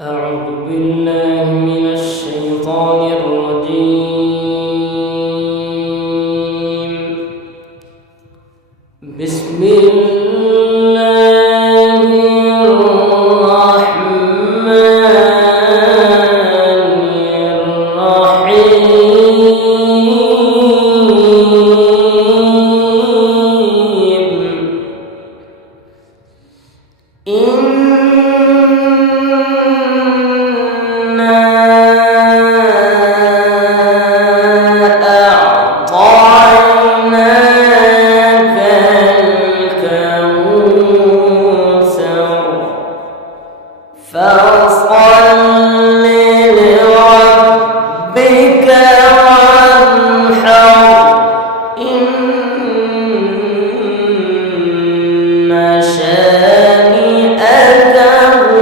أعوذ بالله من الشيطان الرجيم. بسم الله الرحمن الرحيم. فصل لربك وانحر إن شانئك هو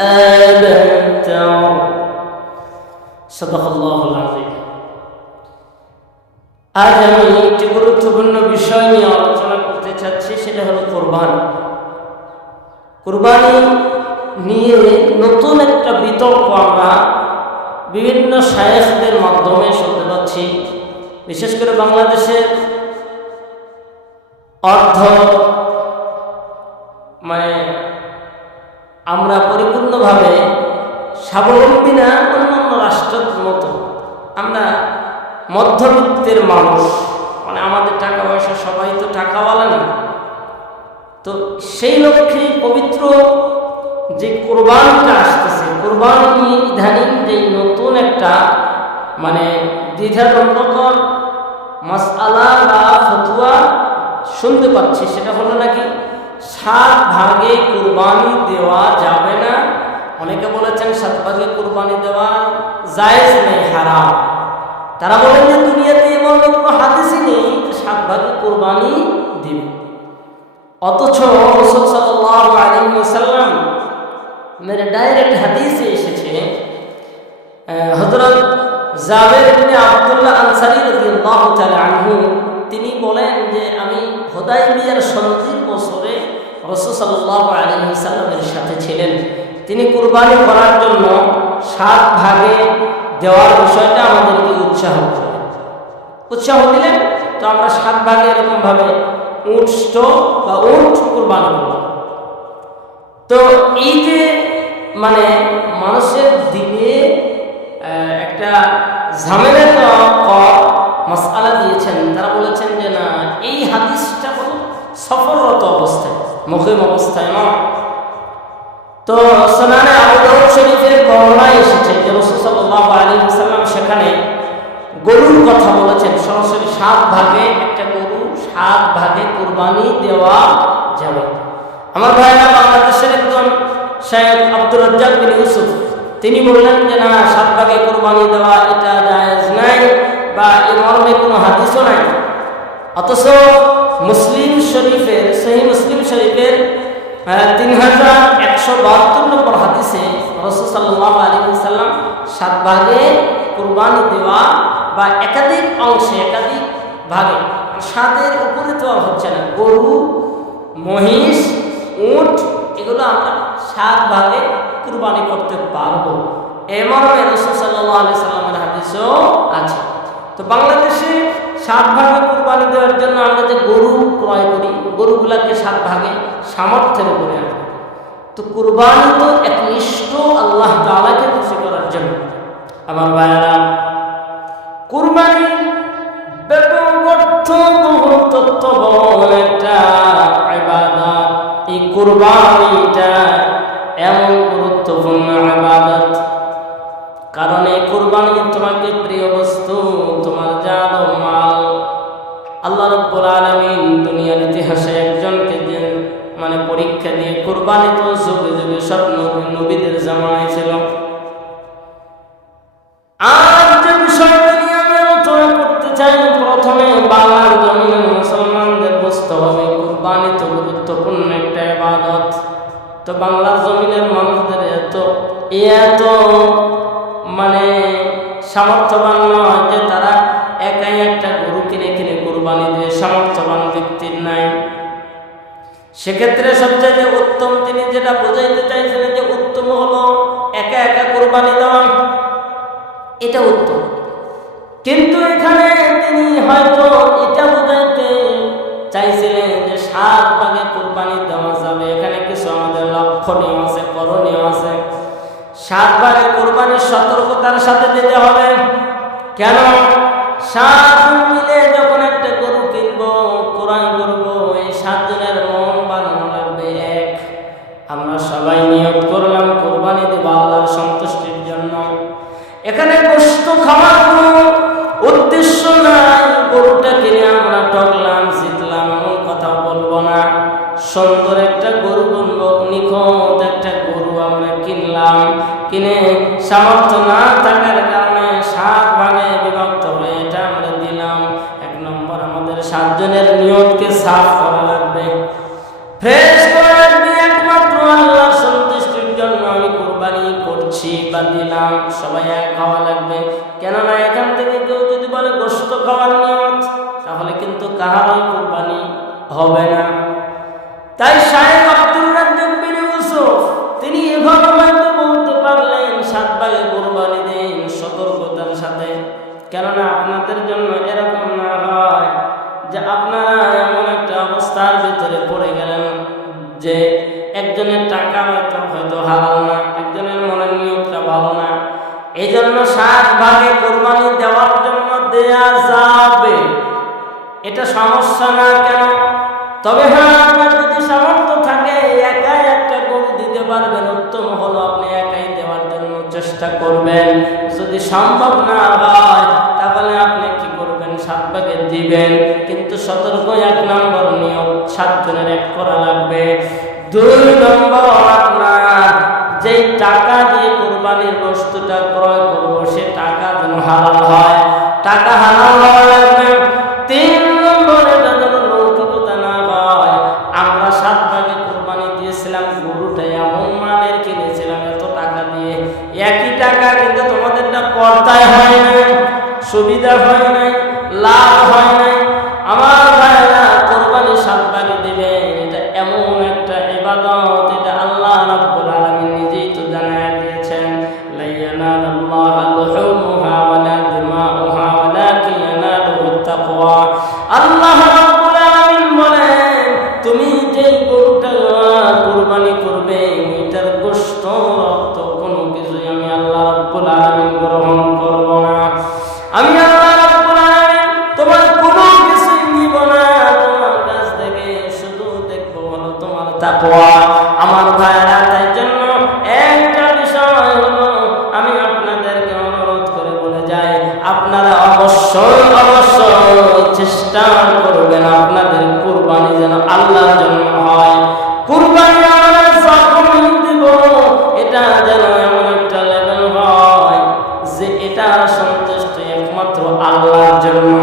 الأبتر. صدق الله العظيم. আজ আমি একটি গুরুত্বপূর্ণ বিষয় নিয়ে আলোচনা করতে চাচ্ছি, সেটা হলো কোরবানি। কুরবানি নিয়ে নতুন একটা বিতর্ক আমরা বিভিন্ন শায়েখদের মাধ্যমে শুনতে পাচ্ছি। বিশেষ করে বাংলাদেশের আমরা পরিপূর্ণভাবে স্বাবলম্বী না, অন্যান্য রাষ্ট্রের মতো আমরা মধ্যবিত্তের মানুষ, আমাদের টাকা পয়সা, সবাই তো টাকাওয়ালা না। তো সেই লক্ষ্যে পবিত্র যে কোরবানিটা আসতেছে, কোরবানি নিয়ে ইদানিং যে নতুন একটা দ্বিধাদ্বন্দ্বকর মাসআলা বা ফতোয়া শুনতে পাচ্ছি, সেটা হলো নাকি 7 ভাগে কোরবানি দেওয়া যাবে না। অনেকে বলেছেন 7 ভাগে কোরবানি দেওয়া জায়েজ নেই, হারাম। তারা বলেন যে দুনিয়াতে এমন কোনো হাদিসই নেই 7 ভাগে কোরবানি দিবে। অথচ রাসূল সাল্লাল্লাহু আলাইহি ওয়াসাল্লাম ডাইরেক্ট হাদিসে এসেছে, হযরত জাবের ইবনে আব্দুল্লাহ আনসারী রাদিয়াল্লাহু তাআলা আনহু তিনি বলেন যে আমি হুদায়বিয়ার সন্ধির বছরে রাসূল সাল্লাল্লাহু আলাইহি ওয়াসাল্লামের সাথে ছিলেন। তিনি কুরবানি করার জন্য 7 ভাগে দেওয়ার বিষয়টা আমাদেরকে উৎসাহ দিলেন। তো আমরা 7 ভাগে এরকম ভাবে উট কুরবানি করলাম। তো এই যে মানুষের দিকে একটা ঝামেলাকর মাসআলা দিয়েছেন, তারা বলেছেন যে না, এই হাদিসটা হলো সফররত অবস্থায়, মুকিম অবস্থায় নয়। তো সুনানে আবু দাউদ শরীফের বর্ণনায় এসেছে যে রাসূল সাল্লাল্লাহু আলাইহি ওয়াসাল্লাম সেখানে গরুর কথা বলেছেন। সরাসরি 7 ভাগে একটা গরু 7 ভাগে কুরবানি দেওয়া যাবে। আমার ভাইরা, বাংলাদেশের একজন শেখ আব্দুর রাজ্জাক বিন ইউসুফ তিনি বললেন যে না, 7 ভাগে কুরবানি দেওয়া এটা জায়েজ নাই বা এই মর্মে কোনো হাদিসও নাই। অথচ মুসলিম শরীফের, সহিহ মুসলিম শরীফের 3172 নম্বর হাদিসে রাসূল সাল্লাল্লাহু আলাইহি ওয়াসাল্লাম 7 ভাগে কুরবানি দেওয়া বা একাধিক অংশে, একাধিক ভাগে, 7-এর উপরে তো আর হচ্ছে না, গরু, মহিষ, উট এগুলো আমরা 7 ভাগে কুরবানি করতে পারবো, এমন রাসূল সাল্লাল্লাহু আলাইহি ওয়াসাল্লামের হাদিসও আছে। তো বাংলাদেশে 7 ভাগে কুরবানি দেওয়ার জন্য আমরা যে গরু ক্রয় করি, গরুগুলাকে 7 ভাগে সামর্থ্যের উপরে আনি। তো কুরবানি তো একনিষ্ঠ আল্লাহ তাআলাকে খুশি করার জন্য। আমার ভাইয়েরা, কুরবানি তত্ত্ববহুল একটা ইবাদত। এই কুরবানিটা এমন গুরুত্বপূর্ণ ইবাদত, কারণ এই কুরবানি তোমাকে প্রিয় বস্তু, তোমার জান ও মাল, আল্লাহ রাব্বুল আলামিন দুনিয়ার ইতিহাসে একজনকে পরীক্ষা দিয়ে, কুরবানি তো যুগে যুগে সব নবীদের জামানায় ছিল। আর যে বিষয়টা নিয়ে আমি আলোচনা করতে চাই, প্রথমে বাংলার জমিনের মুসলমানদের বুঝতে হবে কুরবানি তো গুরুত্বপূর্ণ একটা ইবাদত। তো বাংলার জমিনের মানুষদের এত সামর্থ্যবান নয় যে তারা একাই একটা গরু কিনে কুরবানি দিয়ে, সামর্থ্যবান ব্যক্তির নাই। সেক্ষেত্রে সবচেয়ে উত্তম তিনি যেটা বোঝাইতে চাইছিলেন যে এটা উত্তম। কিন্তু এখানে তিনি হয়তো এটা বুঝাইতে চাইছিলেন যে 7 ভাগে কুরবানি দেওয়া যাবে। এখানে কিছু আমাদের লক্ষণীয় আছে, করণীয় আছে। 7 ভাগে কুরবানি সতর্কতার সাথে দিতে হবে। কেন? 7 মিলে যখন একটা গরু কিনবো, ক্রয় করবো, এই 7 জনের মন বানানো লাগবে এক। আমরা সবাই নিয়ত করলাম কুরবানি দেব আল্লাহর সন্তুষ্টির জন্য। এখানে গোশত খাওয়ার কোনো উদ্দেশ্য নাই। গরুটা কিনে আমরা ঠকলাম, জিতলাম এমন কথা বলবো না। সুন্দর একটা গরু কিনবো, নিখুঁত একটা গরু আমরা কিনলাম, কিনে সামর্থ্য না থাকার কারণে 7 ভাগে বিভক্ত হয়ে এটা আমরা দিলাম। 1 নম্বর, আমাদের 7 জনের নিয়তকে সাফ করা লাগবে, ফ্রেশ করা লাগবে। একমাত্র আল্লাহর সন্তুষ্টির জন্য আমি কুরবানি করছি বা দিলাম, সবাই এক হওয়া লাগবে। কেননা এখান থেকে কেউ যদি বলে গোশত খাওয়ার নিয়ত, তাহলে কিন্তু কাহারই কুরবানি হবে না। তাই শায়েখ আব্দুর রাজ্জাক বিন ইউসুফ তিনি এভাবে হয়তো বলতে পারলেন 7 ভাগে কুরবানি দিন সতর্কতার সাথে। কেননা আপনাদের জন্য এরকম না হয় যে আপনারা এমন একটা অবস্থার ভিতরে পড়ে গেলেন যে একজনের টাকা হয়তো হালাল না, একজনের মনের নিয়তটা ভালো না। এই জন্য 7 ভাগে কুরবানি দেওয়ার জন্য দেয়া যাবে, এটা সমস্যা না। কেন? তবে হ্যাঁ, আপনার যদি সামর্থ্য থাকে একাই একটা গরু দিতে পারবেন, উত্তম হলো আপনি একাই দেওয়ার জন্য চেষ্টা করবেন। যদি সম্ভব না হয় তাহলে আপনি কি করবেন? 7 ভাগে দিবেন, কিন্তু সতর্ক। 1 নম্বর নিয়ম, 7 জনের এক করা লাগবে। 2 নম্বর, আপনার যেই টাকা দিয়ে কুরবানির বস্তুটা ক্রয় করবো সে টাকা যেন হালাল হয়, টাকা হালাল হওয়া লাগবে। 3 নম্বর, এটা যেন লৌকিকতা না হয়। আমরা 7 ভাগে কুরবানি দিয়েছিলাম, গরুটা এমন মানের কিনেছিলাম এত টাকা দিয়ে, একই টাকা কিন্তু তোমাদেরটা পর্দায় হয় নাই, সুবিধা হয় নাই, লাভ হয় নাই। আমার ভাইরা, কুরবানি 7 ভাগে দিবেন, এটা এমন একটা ইবাদত, এটা আল্লাহ রাব্বুল আলামিন নিজেই তো জানায় দিয়েছেন, লা ইয়ানালুল্লাহু লুহুমুহা ওয়ালা দিমাউহা ওয়ালাকিন ইয়ানালুহুত তাকওয়া। আল্লাহ রাব্বুল আলামিন বলেন, তুমি যেই গরুটা কুরবানি করবে এটার গোশত, রক্ত কোনো কিছুই আমি আল্লাহ রাব্বুল আলামিন গ্রহণ করব না। আমি আল্লাহ রাব্বুল আলামিন তোমার কোনো কিছুই নিব না, তোমার কাছ থেকে শুধু দেখবো হলো তোমার তাকওয়া। আমার ভাইরা, তাই জন্য একটা বিষয় হলো আমি আপনাদেরকে অনুরোধ করে বলে যাই, আপনারা অবশ্যই চেষ্টা করবেন আপনাদের কুরবানি যেন আল্লাহর জন্য হয়। কুরবানি আমরা যখন দিব এটা যেন এমন একটা লেভেল হয় যে এটা সন্তুষ্টি একমাত্র আল্লাহর জন্য,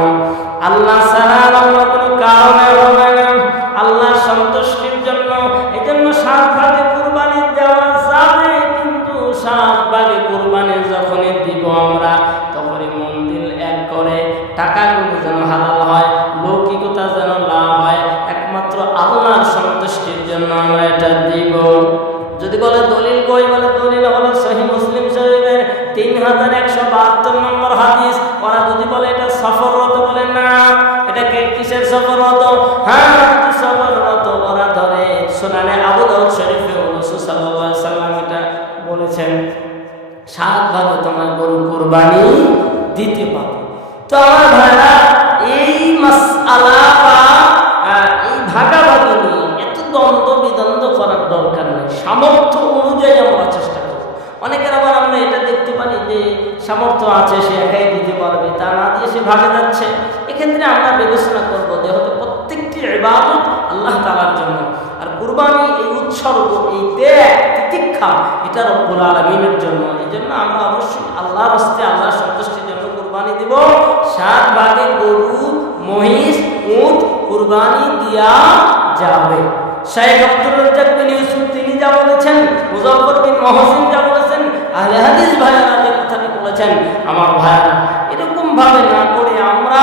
আল্লাহ ছাড়া অন্য কোনো কারণে হবে না, আল্লাহর সন্তুষ্টির জন্য। এই জন্য 7 ভাগে কুরবানি দেওয়া যাবে, কিন্তু 7 ভাগে কুরবানি যখনই দিব আমরা তখনই মন দিল এক করে টাকাগুলো যেন হালাল হয়, লৌকিকতা যেন না হয়, একমাত্র আল্লাহর সন্তুষ্টির জন্য আমরা এটা দিব। যদি বলে দলিল কই, বলে দলিল হলো সহিহ মুসলিম শরীফের 3172 নম্বর হাদিস। ওরা যদি বলে এটা সফররত, বলে না, এটা কিসের সফররত? হ্যাঁ, সফররত ওরা ধরে সুনানে আবু দাউদ শরীফে রাসূল সাল্লাল্লাহু আলাইহি সাল্লাম এটা বলেছেন, 7 ভাগে তোমার গরু কুরবানি দিতে পারো। তো আমার ভাইরা, এই মাসআলা বা এই ভাগাভাগি নিয়ে এত দ্বন্দ্ব বিদ্বন্দ্ব করার দরকার নেই। সামর্থ্য অনুযায়ী আমরা চেষ্টা করব। অনেকের আবার আমরা এটা দেখতে পারি যে সামর্থ্য আছে, সে একাই দিতে পারবে, তা না দিয়ে সে ভাগে যাচ্ছে। এক্ষেত্রে আমরা বিবেচনা করবো যে হয়তো প্রত্যেকটি ইবাদত আল্লাহ তাআলার জন্য, আর কুরবানি এই উৎসর্গ, এই ত্যাগ তিতিক্ষা, এটা রব্বুল আলামিনের জন্য। এই জন্য আমরা অবশ্যই আল্লাহর রাস্তায় আল্লাহর সন্তুষ্টির জন্য কুরবানি দিব। 7 ভাগে গরু, মহিষ, উট কুরবানি দিয়া যাবে। শায়েখ আব্দুর রাজ্জাক বিন ইউসুফ তিনি যা বলেছেন, মুজাফফর বিন মহসিন যা বলেছেন, আহলে হাদিস ভাইরা যে কথাটি বলেছেন, আমার ভাইরা এরকম ভাবে না করে আমরা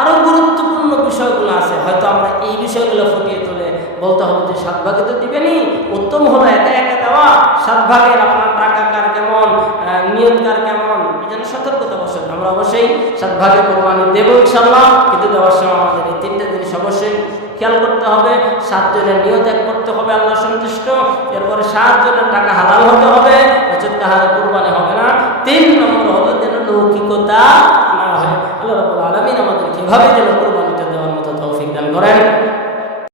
আরো গুরুত্বপূর্ণ বিষয়গুলো আছে, হয়তো আমরা এই বিষয়গুলো ফুটিয়ে তুলে বলতে হবে যে 7 ভাগে তো দিবেনই, উত্তম হলো একা একা দেওয়া। 7 ভাগের আপনার টাকা কার কেমন, নিয়ত কার কেমন, এই জন্য সতর্কতা সাত ভাগে কোরবানি দেবো ইনশাআল্লাহ, কিন্তু দেওয়ার সময় আমাদের এই তিনটা জিনিস অবশ্যই খেয়াল করতে হবে। 7 জনের নিয়ত এক করতে হবে আল্লাহ সন্তুষ্ট, এরপরে 7 জনের টাকা হালাল হতে হবে, নচেত হালাল কোরবানি হবে না। 3 নম্বর হলো